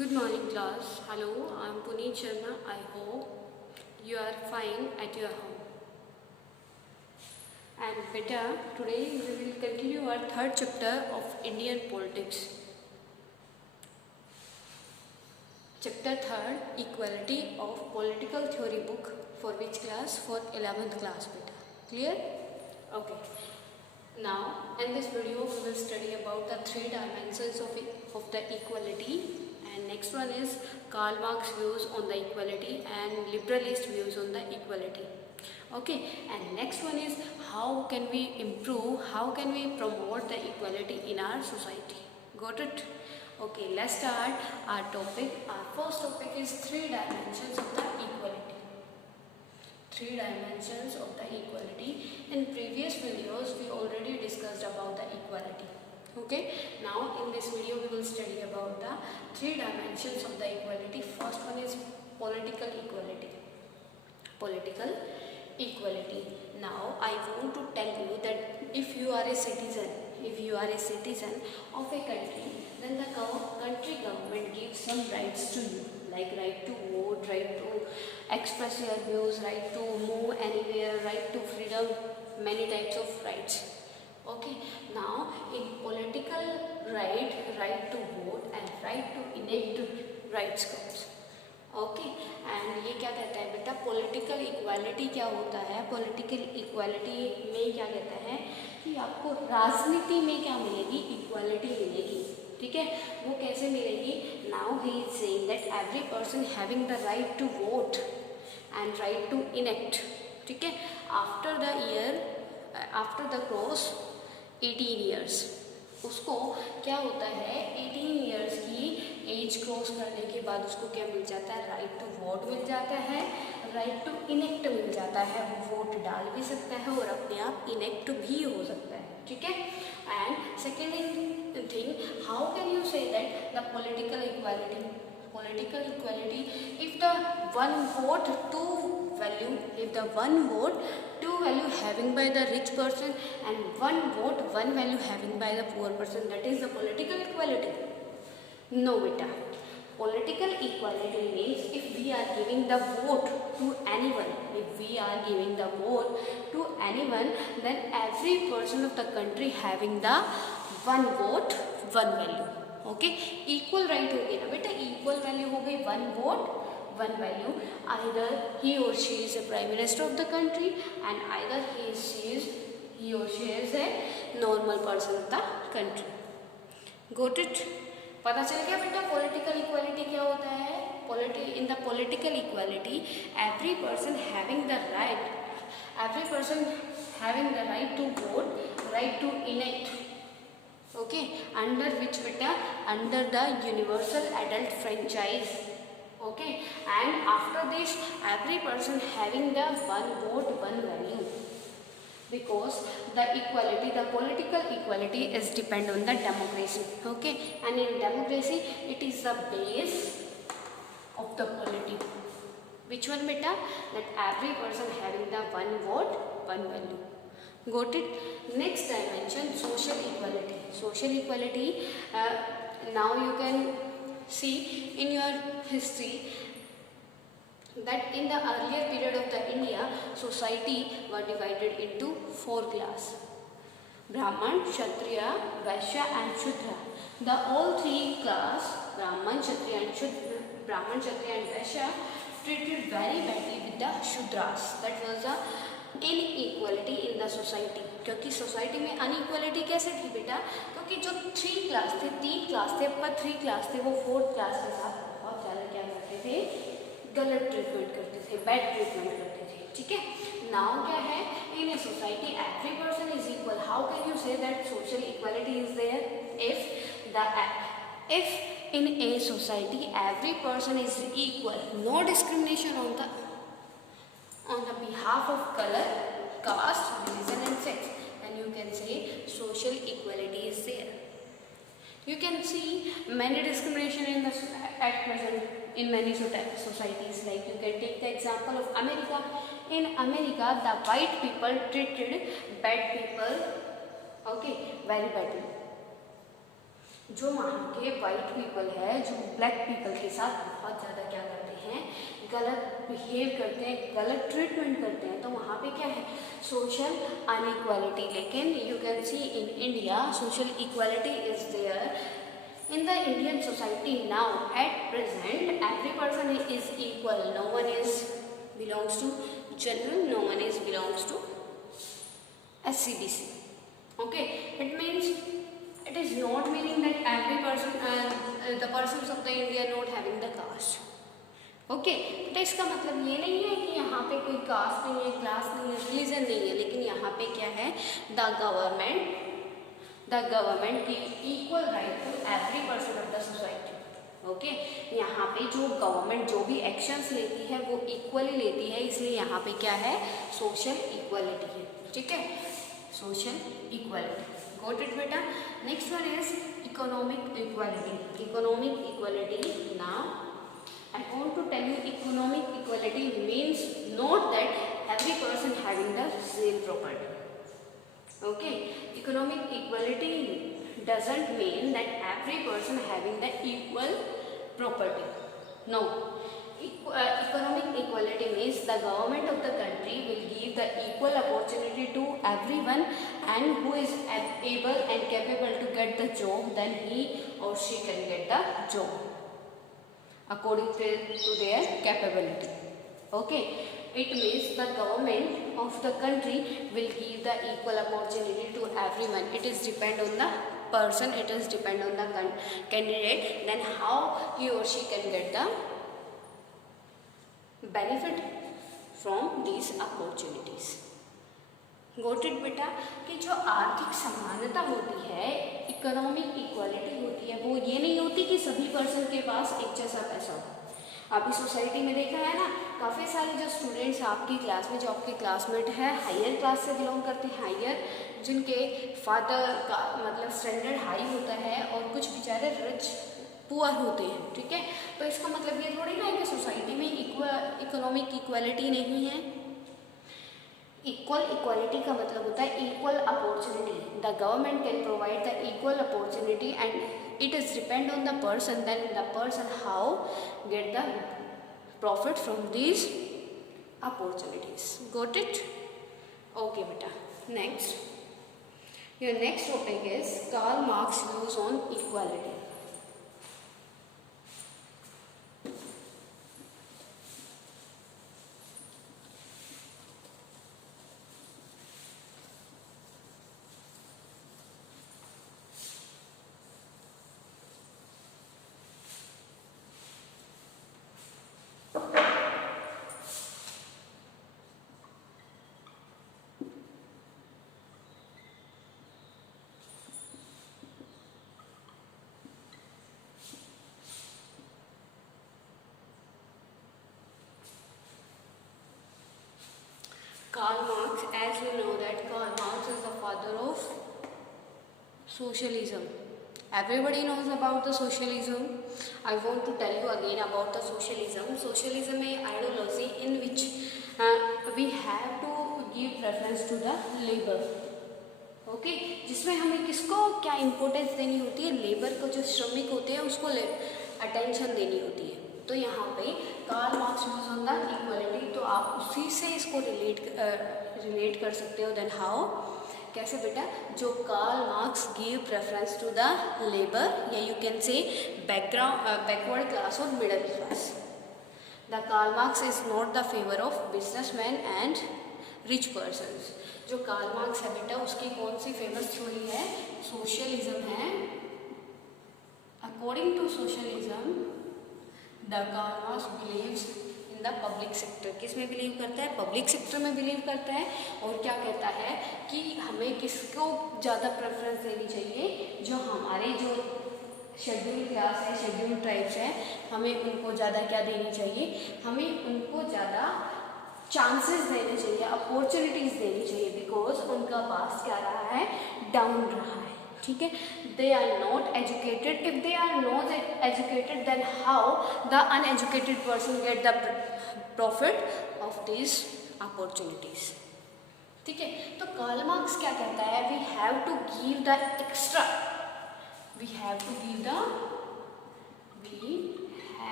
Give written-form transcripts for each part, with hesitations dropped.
Good morning class. Hello, I am Puneet Sharma. I hope you are fine at your home. And beta, today we will continue our third chapter of Indian politics. Chapter 3, Equality of Political Theory book. For which class? For 11th class beta. Clear? Okay. Now in this video we will study about the three dimensions of the equality, and next one is Karl Marx views on the equality and liberalist views on the equality. Okay, and next one is how can we improve, how can we promote the equality in our society. Got it? Okay, let's start our topic. Our first topic is three dimensions of the equality. Three dimensions of the equality. In previous videos we already discussed about the equality. Okay, now in this video we will study about the three dimensions of the equality. First one is political equality. Political equality. Now I want to tell you that if you are a citizen of a country, then the country government gives some rights to you, like right to vote, right to express your views, right to move anywhere, right to freedom, many types of rights. Okay, now in political right to vote and right to enact rights comes. Okay, and ये क्या कहता है बेटा, political equality क्या होता है? Political equality में क्या कहता है कि आपको राजनीति में क्या मिलेगी? इक्वालिटी मिलेगी. ठीक है, वो कैसे मिलेगी? Now he is saying that every person having the right to vote and right to enact. ठीक है, आफ्टर द क्रॉस 18 ईयर्स, उसको क्या होता है, 18 ईयर्स की एज क्रॉस करने के बाद उसको क्या मिल जाता है? राइट टू वोट मिल जाता है, राइट टू इनेक्ट मिल जाता है. वो वोट डाल भी सकता है और अपने आप इनेक्ट भी हो सकता है. ठीक है, and second thing, how can you say that the political equality if the one vote two value having by the rich person and one vote one value having by the poor person, that is the political equality. No beta, political equality means if we are giving the vote to anyone, then every person of the country having the one vote one value. Okay, equal right हो गई ना बेटा, equal value हो गई, one vote one value. Either he or she is a prime minister of the country and either he or she is a normal person of the country. Got it? पता चल गया बेटा political equality क्या होता है? In the political equality every person having the right to vote, right to enact. Okay, under which beta? Under the universal adult franchise. Okay, and after this every person having the one vote one value, because the political equality is depend on the democracy. Okay, and in democracy it is the base of the polity. Which one beta? That every person having the one vote one value. Got it? Next dimension, social equality. Social equality, now you can see in your history that in the earlier period of the India, society were divided into 4 classes: Brahman, Kshatriya, Vaishya and Shudra. The all three class, Brahman, Kshatriya and Vaishya, treated very badly with the Shudras. That was the inequality in the society. क्योंकि सोसाइटी में अनइक्वालिटी कैसे थी बेटा? क्योंकि जो 3 क्लास थे, 3 क्लास थे, पर 3 क्लास थे, वो 4th क्लास के साथ बहुत ज़्यादा क्या करते थे? गलत ट्रीटमेंट करते थे, बैड ट्रीटमेंट करते थे. ठीक है, नाउ क्या है, in a society every person is equal. How can you say that social equality is there? if in a society every person is equal, no discrimination on the behalf of color, caste, religion and sex, then you can say social equality is there. You can see many discrimination at present in many societies. Like you can take the example of America. In America, the white people treated bad people, okay, very badly. जो वहाँ के white people है, जो black people के साथ बहुत ज़्यादा क्या करते हैं, गलत बिहेव करते हैं, गलत ट्रीटमेंट करते हैं, तो वहाँ पे क्या है, सोशल अनइक्वालिटी। लेकिन you can see in India social equality is there in the Indian society now at present. Every person is equal, no one is belongs to general, no one is belongs to SCBC. Okay, it means, it is not meaning that every person the persons of the India are not having the caste. Okay, तो इसका मतलब ये नहीं है कि यहाँ पे कोई कास्ट नहीं है, क्लास नहीं है, रिलीजन नहीं है, लेकिन यहाँ पे क्या है, the government give equal right to every person of the society. Okay, यहाँ पे जो गवर्नमेंट जो भी एक्शंस लेती है वो इक्वली लेती है, इसलिए यहाँ पे क्या है, सोशल इक्वलिटी है। ठीक है, सोशल इक्वलिटी, गॉट इट बेटा। Next one is economic equality. Economic equality, now I want to tell you, economic equality means not that every person having the same property. Okay, economic equality doesn't mean that every person having the equal property. No, economic equality means the government of the country will give the equal opportunity to everyone, and who is able and capable to get the job, then he or she can get the job according to their capability. Okay, it means the government of the country will give the equal opportunity to everyone. It is depend on the person, it is depend on the candidate, then how he or she can get the benefit from these opportunities. Got it बेटा, कि जो आर्थिक समानता होती है, economic equality होती है, वो ये नहीं होती कि सभी पर्सन के पास एक जैसा पैसा हो। अभी सोसाइटी में देखा है ना, काफ़ी सारे जो स्टूडेंट्स आपकी क्लास में, जो आपके क्लासमेट है, हायर क्लास से बिलोंग करते हैं, हायर, जिनके फादर का मतलब स्टैंडर्ड हाई होता है, और कुछ बेचारे रिच पुअर होते हैं। ठीक है, तो इसका मतलब ये थोड़ी ना है कि सोसाइटी में इकोनॉमिक इक्वालिटी नहीं है। इक्वल इक्वालिटी का मतलब होता है equal opportunity. The government can provide the equal opportunity and it is depend on the person, then the person how get the profit from these opportunities. Got it? Okay बेटा, next, your next topic is Karl Marx views on equality. Karl Marx, as we know that Karl Marx is the father of socialism. Everybody knows about the socialism. I want to tell you again about the socialism. Socialism is ideology in which we have to give preference to the labor. Okay, जिसमें हमें किसको क्या इम्पोर्टेंस देनी होती है, लेबर को, जो श्रमिक होते हैं उसको अटेंशन देनी होती है। तो यहाँ पे Karl Marx views on the equality, तो आप उसी से इसको रिलेट कर सकते हो। देन हाउ, कैसे बेटा, जो Karl Marx give preference to the labour, या you can say backward class और middle class. The Karl Marx is not the favour of businessman and rich persons. जो कार्ल मार्क्स है बेटा, उसकी कौन सी फेमस थ्योरी है, सोशलिज्म है। According to socialism the Karl Marx believes in the public sector. किस में बिलीव करता है, पब्लिक सेक्टर में बिलीव करता है। और क्या कहता है कि हमें किसको ज़्यादा प्रेफरेंस देनी चाहिए, जो हमारे जो शेड्यूल क्लास है, शेड्यूल ट्राइब्स हैं, हमें उनको ज़्यादा क्या देनी चाहिए, हमें उनको ज़्यादा चांसेस देने चाहिए, अपॉर्चुनिटीज़ देनी चाहिए, बिकॉज उनका पास क्या रहा है, डाउन रहा है। ठीक है, they are not educated. If they are not educated, then how the uneducated person get the profit of this opportunities. ठीक है, तो कार्ल मार्क्स क्या कहता है, we have to give the extra, we have to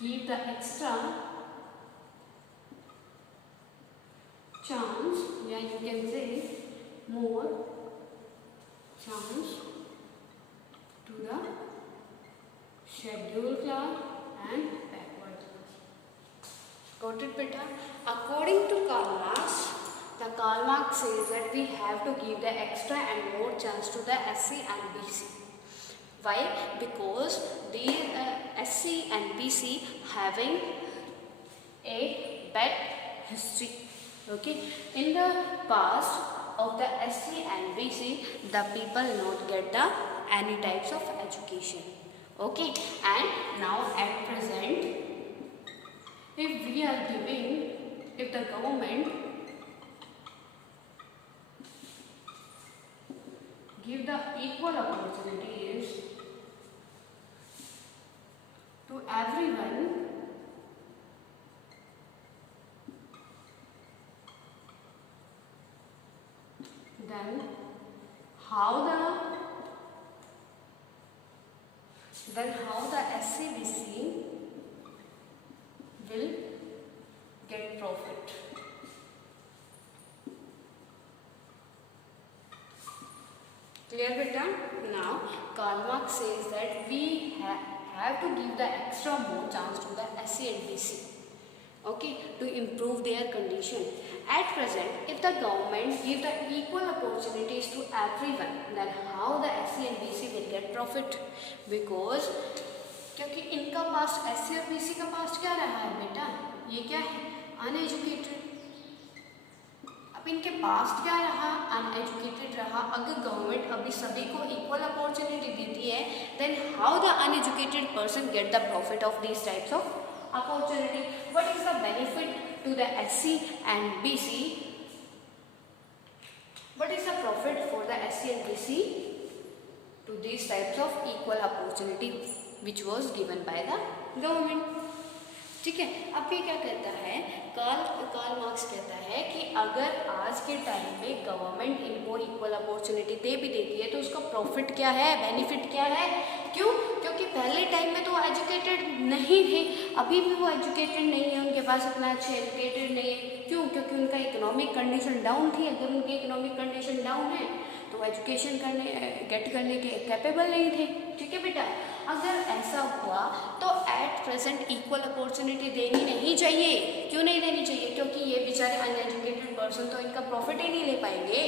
give the extra chance, या you can say more chance to the scheduled class and backward class. Got it, beta? According to Karl Marx, the Karl Marx says that we have to give the extra and more chance to the SC and BC. Why? Because the SC and BC having a bad history. Okay, in the past of the SC and BC, the people not get the any types of education. Okay, and now at present, if the government give the equal opportunities to everyone, then how the SCBC will get profit. Clear, beta? Now Karl Marx says that we have to give the extra more chance to the SC and BC, okay, to improve their condition. At present, if the government give the equal opportunities to everyone, then how the SC and BC will get profit? Because क्योंकि इनका past SC और BC का पास्ट क्या रहा है बेटा? ये क्या है? अनएजुकेटेड। अब इनके पास्ट क्या रहा? अनएजुकेटेड रहा। अगर गवर्नमेंट अभी सभी को इक्वल अपॉर्चुनिटी देती है, then how the uneducated person get the profit of these types of opportunity? What is the benefit to the SC and BC? What is the profit for the SC and BC to these types of equal opportunity which was given by the government? ठीक है, अब ये क्या कहता है, Karl Marx कहता है कि अगर आज के टाइम पे गवर्नमेंट इनको इक्वल अपॉर्चुनिटी दे भी देती है तो उसका प्रॉफिट क्या है, बेनिफिट क्या है? क्यों? क्योंकि पहले टाइम में तो एजुकेटेड नहीं थे, अभी भी वो एजुकेटेड नहीं है, उनके पास इतना अच्छे एजुकेटेड नहीं है। क्यों? क्योंकि उनका इकोनॉमिक कंडीशन डाउन थी। अगर उनकी इकोनॉमिक कंडीशन डाउन है तो एजुकेशन गेट करने के कैपेबल नहीं थे। ठीक है बेटा, अगर ऐसा हुआ तो एट प्रेजेंट इक्वल अपॉर्चुनिटी देनी नहीं चाहिए। क्यों नहीं देनी चाहिए? क्योंकि ये बेचारे अनएजुकेटेड पर्सन तो इनका प्रॉफिट ही नहीं ले पाएंगे।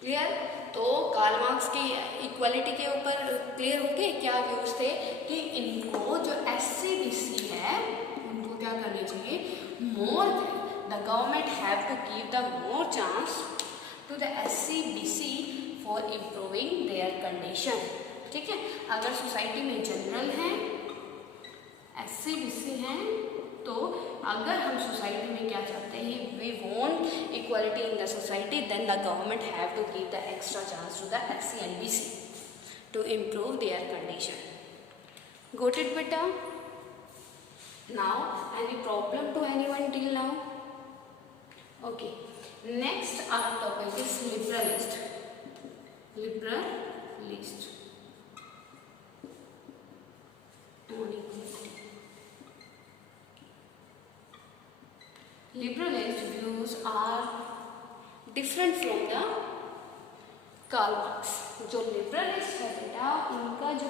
क्लियर? तो कार्ल मार्क्स की इक्वालिटी के ऊपर क्लियर हो गए क्या व्यूज थे कि इनको जो SC/BC है उनको क्या करनी चाहिए, more the government have to give the more chance to the SC/BC for improving their condition. ठीक है, अगर सोसाइटी में जनरल हैं, SC/BC हैं, तो अगर हम सोसाइटी में क्या चाहते हैं, we want equality in the society, then the government have to give the extra chance to the SC and BC to improve their condition. Got it, beta? Now, any problem to anyone till now? Okay. Next, our topic is liberalist. Liberalist. Liberalist views are different from the Karl Marx. जो liberalist है बेटा, उनका जो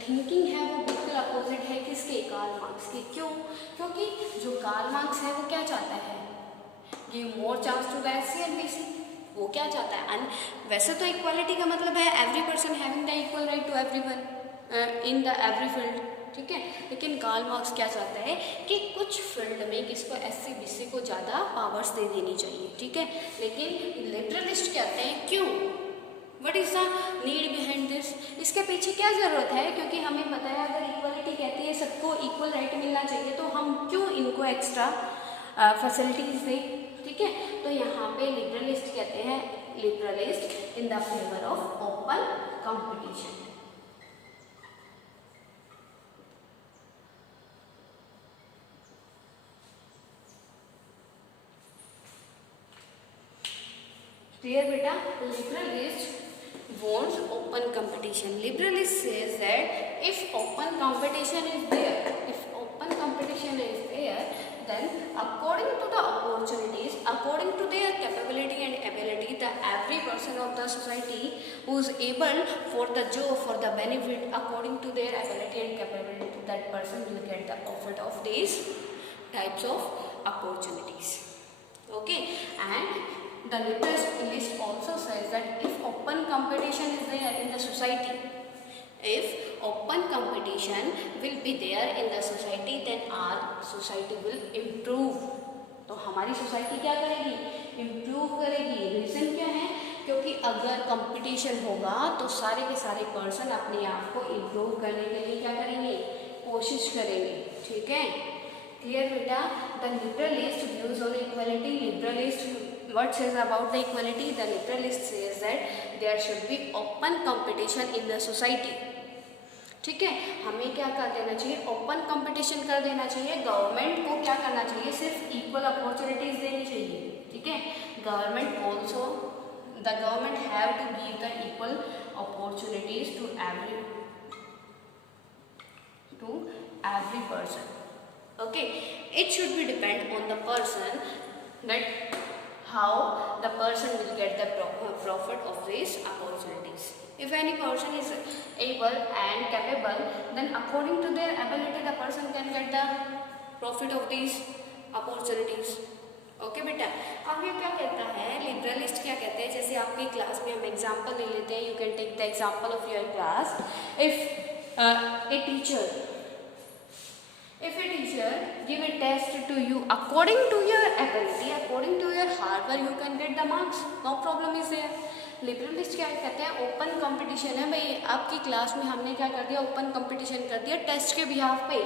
थिंकिंग है वो बिल्कुल अपोजिट है किसके, कार्ल मार्क्स के। क्यों? क्योंकि जो कार्ल मार्क्स है वो क्या चाहता है, give more chance to the SC and BC। वो क्या चाहता है, वैसे तो इक्वालिटी का मतलब है every person having the equal right to everyone in the every field. ठीक है, लेकिन कार्ल मार्क्स क्या चाहता है कि कुछ फील्ड में किसको SC/BC को ज़्यादा पावर्स दे देनी चाहिए। ठीक है, लेकिन लिबरलिस्ट कहते हैं क्यों, what is the need behind this, इसके पीछे क्या ज़रूरत है? क्योंकि हमें पता है अगर इक्वालिटी कहती है सबको इक्वल राइट मिलना चाहिए, तो हम क्यों इनको एक्स्ट्रा फैसिलिटीज़ दें। ठीक है, तो यहाँ पे लिबरलिस्ट कहते हैं, liberalist in the favour of open competition. Clear बेटा? Liberalist wants open competition. Liberalist says that if open competition is there, then according to the opportunities, according to their capability and ability, the every person of the society who is able for the job, for the benefit, according to their ability and capability, that person will get the profit of these types of opportunities. Okay, and the liberalist also says that if open competition is there in the society, if open competition will be there in the society, then our society will improve. तो हमारी सोसाइटी क्या करेगी? इम्प्रूव करेगी. रीज़न क्या है? क्योंकि अगर कंपटीशन होगा तो सारे के सारे पर्सन अपने आप को इम्प्रूव करने के लिए क्या करेंगे? कोशिश करेंगे. ठीक है, क्लियर बेटा? The liberalist views on equality. Liberalist what says about the equality? The liberalist says that there should be open competition in the society. ठीक है, हमें क्या कर देना चाहिए? ओपन कंपटीशन कर देना चाहिए. गवर्नमेंट को क्या करना चाहिए? सिर्फ इक्वल अपॉर्चुनिटीज देनी चाहिए. ठीक है, government also, the government have to give the equal opportunities to every person. Okay, it should be depend on the person that how the person will get the profit of these opportunities. If any person is able and capable, then according to their ability the person can get the profit of these opportunities. Okay बेटा, अब ये क्या कहता है? लिबरलिस्ट क्या कहते हैं? जैसे आपकी क्लास में हम एग्जांपल ले लेते हैं. You can take the example of your class. If a teacher give a test to you according to your ability, according to your hard work, you can get the marks. No problem is there. Liberalist क्या कहते हैं? Open competition है भाई. आपकी क्लास में हमने क्या कर दिया? ओपन कंपटीशन कर दिया टेस्ट के बिहाफ पे.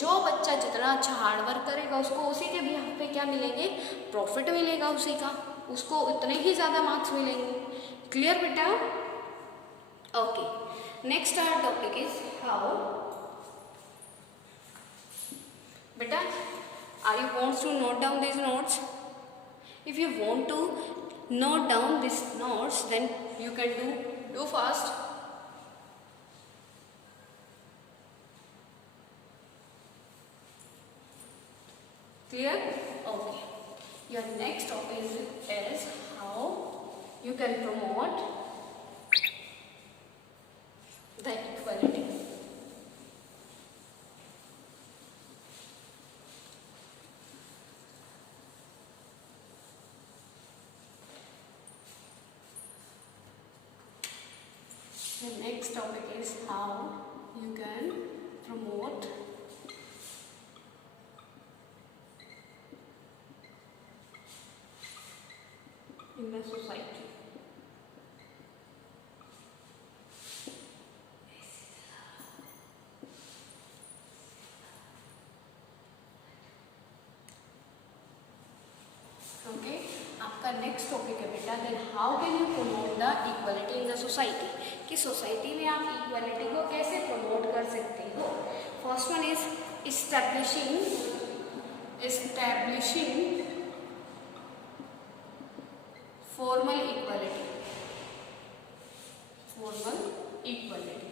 जो बच्चा जितना अच्छा हार्ड वर्क करेगा उसको उसी के बिहाफ पे क्या मिलेंगे? प्रॉफिट मिलेगा उसी का. उसको उतने ही ज़्यादा मार्क्स मिलेंगे. क्लियर बेटा? Okay, next our topic is how. Beta, are you wants to note down these notes? If you want to note down these notes, then you can do fast. Clear? Okay. Your next topic is how you can promote the equality. The next topic is how you can promote in the society. Okay, आपका next topic है बेटा. Then how can you promote the equality in the society. कि society में आप equality को कैसे promote कर सकते हो? First one is establishing formal equality.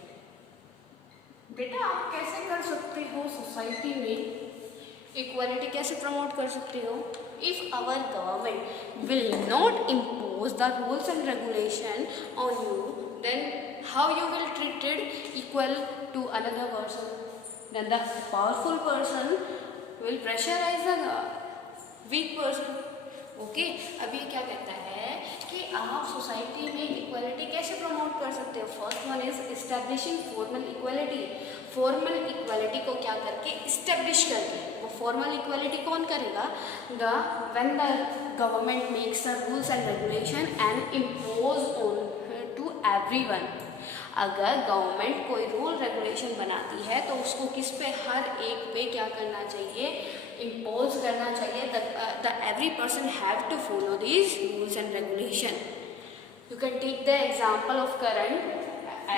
बेटा आप कैसे कर सकते हो सोसाइटी में इक्वालिटी? कैसे प्रमोट कर सकते हो? If our government will not impose the rules and regulation on you, then how you will treated equal to another person? Then the powerful person will pressurize the weak person. Okay, अभी क्या कहता है कि आप सोसाइटी में इक्वालिटी कैसे promote कर सकते हो? First one is establishing formal equality. Formal equality को क्या करके? इस्टेब्लिश करके. वो फॉर्मल इक्वालिटी कौन करेगा? When the government makes the rules and regulation and impose on to everyone. अगर गवर्नमेंट कोई रूल रेगुलेशन बनाती है तो उसको किस पे? हर एक पे क्या करना चाहिए? इम्पोज करना चाहिए. The every person have to follow these rules and regulation. You can take the example of current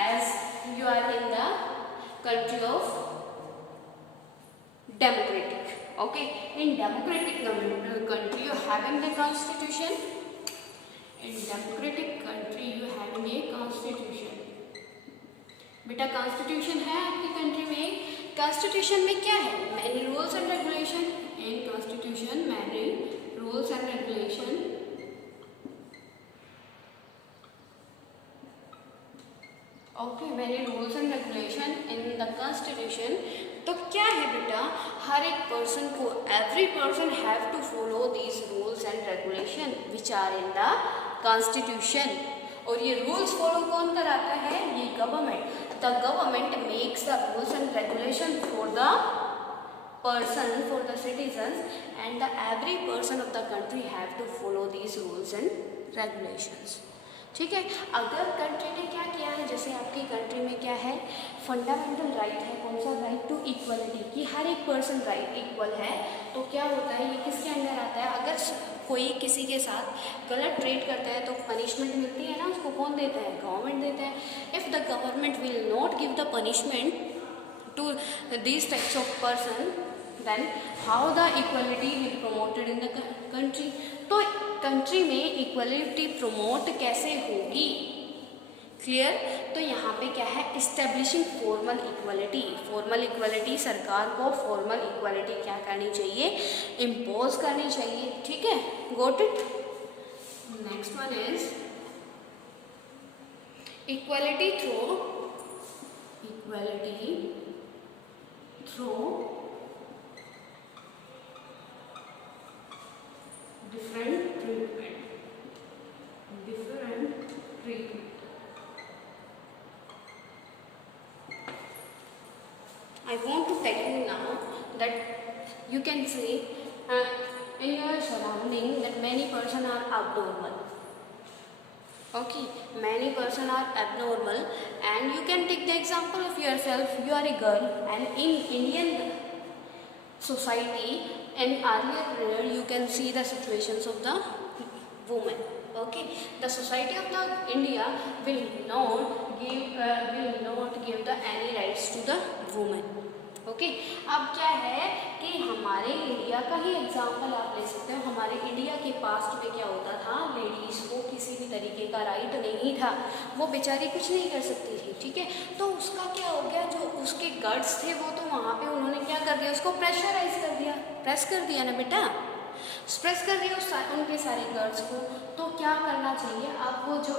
as you are in the country of democratic. Okay, in democratic country you having the constitution. In democratic country you having a constitution. बेटा constitution है आपकी country में. Constitution में क्या है? Many rules and regulation. In constitution many rules and regulation. Okay, many rules and regulation in the constitution. तो क्या है बेटा, हर एक पर्सन को, every person have to follow these rules and regulation which are in the constitution. और ये rules follow कौन कराता है? ये government. The government makes the rules and regulation for the person, for the citizens, and the every person of the country have to follow these rules and regulations. ठीक है. अगर कंट्री ने क्या किया है, जैसे आपकी कंट्री में क्या है, फंडामेंटल राइट है. कौन सा राइट? टू इक्वलिटी, कि हर एक पर्सन राइट इक्वल है. तो क्या होता है, ये किसके अंडर आता है? अगर कोई किसी के साथ गलत ट्रीट करता है तो पनिशमेंट मिलती है ना, उसको कौन देता है? गवर्नमेंट देता है. If the government will not give the punishment to these types of person, then how the equality will promoted in the country. तो कंट्री में इक्वलिटी प्रमोट कैसे होगी? क्लियर. तो यहाँ पे क्या है, establishing formal equality. Formal equality, सरकार को फॉर्मल इक्वलिटी क्या करनी चाहिए? इम्पोज करनी चाहिए. ठीक है, got it. Next one is equality through different treatment. I want to tell you now that you can see in your surrounding that many person are abnormal. Okay, many person are abnormal, and you can take the example of yourself. You are a girl, and in Indian society and earlier period you can see the situations of the woman. Okay, the society of the India will not give the any rights to the woman. Okay, अब क्या है कि हमारे इंडिया का ही एग्जाम्पल आप ले सकते हो. हमारे इंडिया के पास्ट में क्या होता था, लेडीज़ को किसी भी तरीके का राइट नहीं था. वो बेचारी कुछ नहीं कर सकती थी. ठीक है, तो उसका क्या हो गया, जो उसके गर्ड्स थे वो तो वहाँ पे उन्होंने क्या कर दिया, उसको प्रेशराइज कर दिया. प्रेस कर दिया ना बेटा, स्प्रेस कर दिया उनके सारे गर्ड्स को. तो क्या करना चाहिए, अब वो जो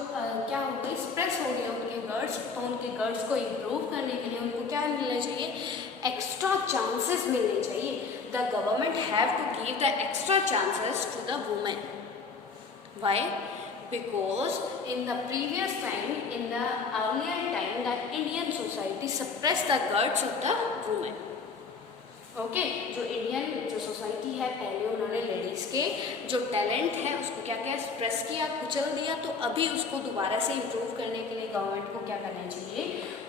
क्या हो गई, स्प्रेस हो गया उनके गर्ड्स. तो उनके गर्ड्स को इम्प्रूव करने के लिए उनको क्या मिलना चाहिए, एक्स्ट्रा चांसेस मिलने चाहिए. The government have to give the extra chances to the women. Why? Because in the previous time, in the earlier time, the Indian society suppressed the girds of the women. Okay, जो इंडियन जो सोसाइटी है, पहले उन्होंने लेडीज़ के जो टैलेंट है उसको क्या क्या एक्सप्रेस किया, कुचल दिया. तो अभी उसको दोबारा से इम्प्रूव करने के लिए गवर्नमेंट को क्या करना चाहिए,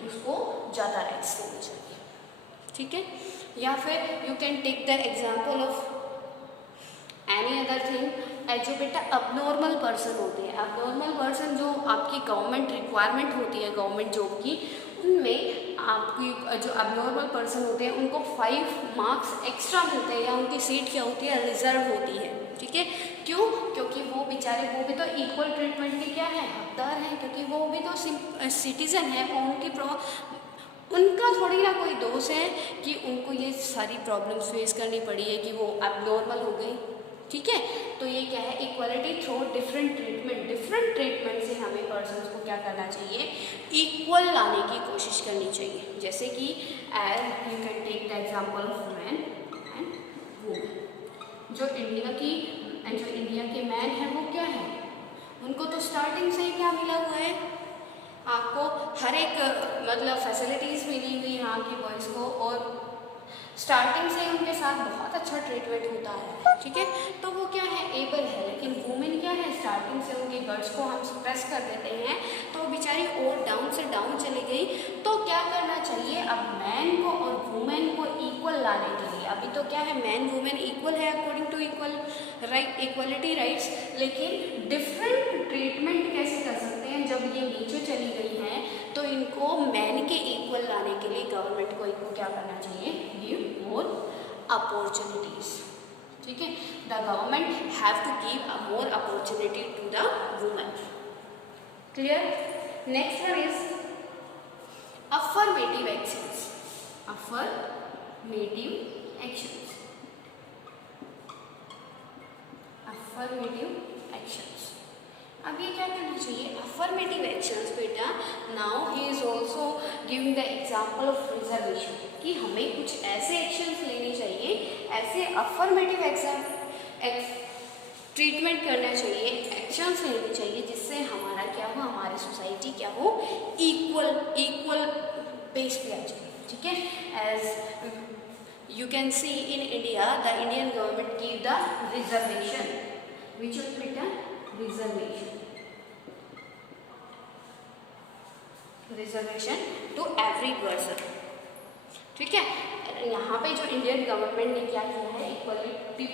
उसको ज़्यादा राइट्स देने चाहिए. ठीक है, या फिर you can take the example of any other thing. जो बेटा अबनॉर्मल पर्सन होते हैं, अबनॉर्मल पर्सन जो आपकी गवर्नमेंट रिक्वायरमेंट होती है गवर्नमेंट जॉब की, उनमें आपकी जो अबनॉर्मल पर्सन होते हैं उनको 5 मार्क्स एक्स्ट्रा मिलते हैं, या उनकी सीट क्या होती है, रिजर्व होती है. ठीक है, क्यों? क्योंकि वो बेचारे, वो भी तो इक्वल ट्रीटमेंट के क्या है, हकदार हैं. क्योंकि वो भी तो सिटीजन है. उनका थोड़ी ना कोई दोष है कि उनको ये सारी प्रॉब्लम्स फेस करनी पड़ी है कि वो अबनॉर्मल हो गई. ठीक है, तो ये क्या है, equality through different treatment. Different treatment से हमें पर्सन्स को क्या करना चाहिए, इक्वल लाने की कोशिश करनी चाहिए. जैसे कि as you can take the example of man and women. जो इंडिया के मैन हैं वो क्या है, उनको तो स्टार्टिंग से ही क्या मिला हुआ है, आपको हर एक मतलब फैसिलिटीज़ मिली हुई यहाँ की बॉयज़ को, और स्टार्टिंग से उनके साथ बहुत अच्छा ट्रीटमेंट होता है. ठीक है, तो वो क्या है, एबल है. लेकिन वुमेन क्या है, स्टार्टिंग से उनके गर्ड्स को हम सप्रेस कर देते हैं, तो बेचारी और डाउन से डाउन चली गई. तो क्या करना चाहिए, अब मैन को और वुमेन को इक्वल लाने के लिए, अभी तो क्या है, मैन वुमेन इक्वल है अकॉर्डिंग टू इक्वलिटी राइट्स, लेकिन डिफरेंट ट्रीटमेंट कैसे कर सकते हैं, जब ये नीचे चली गई हैं तो इनको मैन के इक्वल लाने के लिए गवर्नमेंट को इनको क्या करना चाहिए, गिव मोर अपॉर्चुनिटीज़. ठीक है, the government have to give a more opportunity to the women. Clear. Next one is affirmative actions. Affirmative actions. Affirmative actions. अब ये क्या करना चाहिए? affirmative actions बेटा. Now he is also giving the example of reservation कि हमें कुछ ऐसे actions लेने चाहिए, ऐसे affirmative ट्रीटमेंट करना चाहिए, एक्शंस लेने चाहिए जिससे हमारा क्या हो, हमारी सोसाइटी क्या हो, इक्वल पेस पे आ जाए. ठीक है. As you can see in India the Indian government give the reservation. Which is बेटा? Reservation to every person. ठीक है. यहाँ पे जो इंडियन गवर्नमेंट ने क्या किया है, इक्वलिटी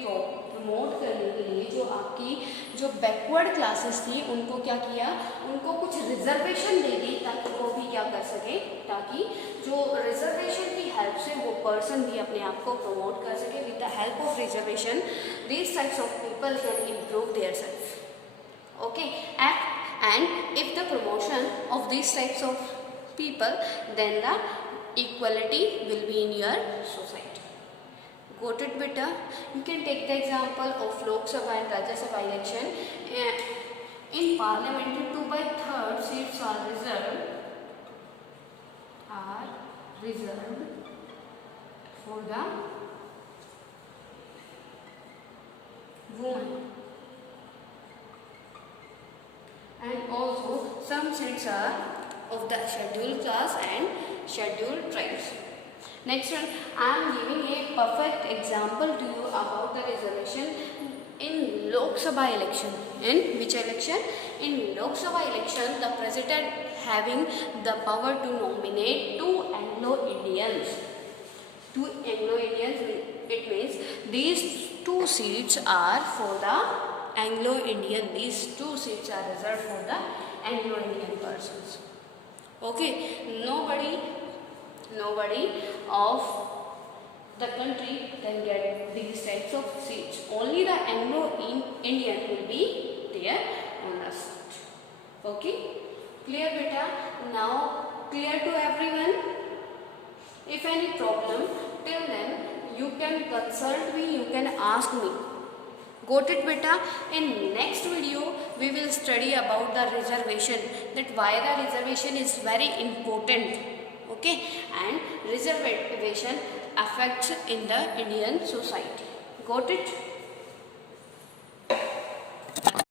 प्रमोट करने के लिए जो आपकी जो बैकवर्ड क्लासेस थी उनको क्या किया, उनको कुछ रिजर्वेशन दे दी ताकि वो भी क्या कर सके, ताकि जो रिजर्वेशन की हेल्प से वो पर्सन भी अपने आप को प्रमोट कर सके. With the help of reservation these types of people can improve their self. Okay. And if the promotion of these types of people, then the equality will be in your society. Got it beta? You can take the example of Lok Sabha and Rajya Sabha election. In parliament 2/3 seats are reserved for the women, and also some seats are of the scheduled caste and scheduled tribes. Next one, I am giving a perfect example to you about the reservation in Lok Sabha election. In which election? In Lok Sabha election, the president having the power to nominate two Anglo-Indians. Two Anglo-Indians, it means these two seats are for the Anglo-Indian. These two seats are reserved for the Anglo-Indian persons. Okay, nobody of the country can get these types of seats. Only the Anglo-Indian will be there on the seat. Okay, clear beta? Now clear to everyone? If any problem till then you can consult me, you can ask me. Got it beta? In next video we will study about the reservation, that why the reservation is very important. Okay, and reservation affects in the Indian society. Got it?